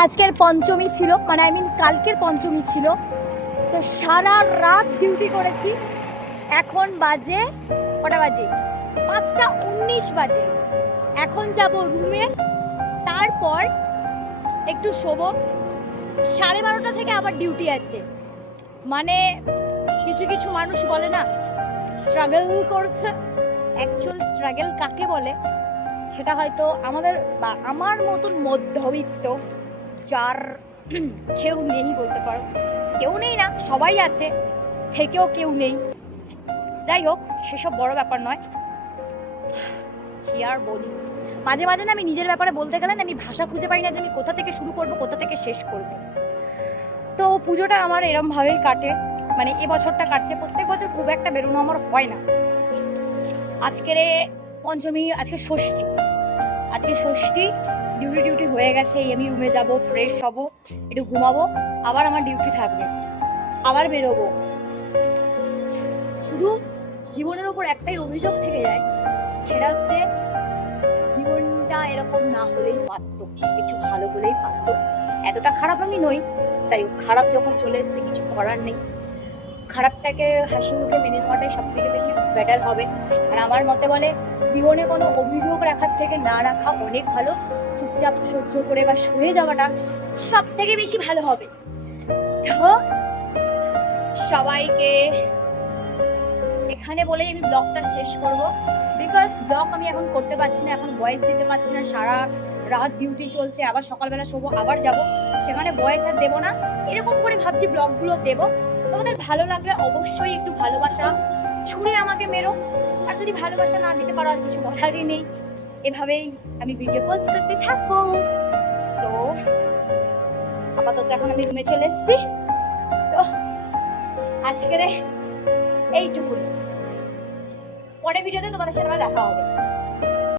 আজকের পঞ্চমী ছিল, মানে আই মিন কালকের পঞ্চমী ছিল। তো সারা রাত ডিউটি করেছি। এখন বাজে কটা বাজে? 5:19 বাজে। এখন যাব রুমে, তারপর একটু শোবো। 12:30 থেকে আবার ডিউটি আছে। মানে কিছু কিছু মানুষ বলে না স্ট্রাগল করছে, অ্যাকচুয়াল স্ট্রাগল কাকে বলে সেটা হয়তো আমাদের বা আমার মতন মধ্যবিত্ত, যার কেউ নেই বলতে পারো, কেউ নেই না, সবাই আছে, থেকেও কেউ নেই, যাই হোক সেসব বড় ব্যাপার নয়। কি আর বলি, মাঝে মাঝে না আমি নিজের ব্যাপারে বলতে গেলে না আমি ভাষা খুঁজে পাই না যে আমি কোথা থেকে শুরু করব, কোথা থেকে শেষ করব। তো পুজোটা আমার এরম ভাবেই কাটে, মানে এবছরটা কাটছে। প্রত্যেক বছর খুব একটা বেরোনো আমার হয় না। আজকের পঞ্চমী, আজকে ষষ্ঠী, আজকে ষষ্ঠী, ডিউটি হয়ে গেছে। আমি রুমে যাব, ফ্রেশ হব, একটু ঘুমাবো, আবার আমার ডিউটি থাকবে, আবার বেরোবো। শুধু জীবনের ওপর একটাই অভিযোগ থেকে যায়, সেটা হচ্ছে জীবনটা এরকম না হলেই পারতো, একটু ভালো হলেই পারতো। এতটা খারাপ আমি নই, যাই হোক খারাপ যখন চলে এসছে কিছু করার নেই। খারাপটাকে হাসি মুখে মেনে নেওয়াটাই সব থেকে বেশি বেটার হবে। আর আমার মতে বলে জীবনে কোনো অভিযোগ রাখার থেকে না রাখা অনেক ভালো। চুপচাপ সহ্য করে বা সরে যাওয়াটা সব থেকে বেশি ভালো হবে। তো সবাইকে এখানে বলেই আমি ব্লগটা শেষ করব, বিকজ ব্লগ আমি এখন করতে পারছি না, এখন ভয়েস দিতে পারছি না। সারা রাত ডিউটি চলছে, আবার সকালবেলা শোবো, আবার যাব, সেখানে ভয়েস আর দেবো না। এরকম করে ভাবছি ব্লগগুলো দেবো। তোমাদের ভালো লাগলে অবশ্যই একটু ভালোবাসা ছুঁড়ে আমাকে মেরো, আর যদি ভালোবাসা না দিতে পারো আর কিছু বলারই নেই। এভাবেই আমি ভিডিও পোস্ট করতে থাকবো। তো আপাতত এখন আমি রুমে চলে এসেছি। তো আজকের এইটুকুনি, পরের ভিডিওতে তোমাদের সাথে দেখা হবে।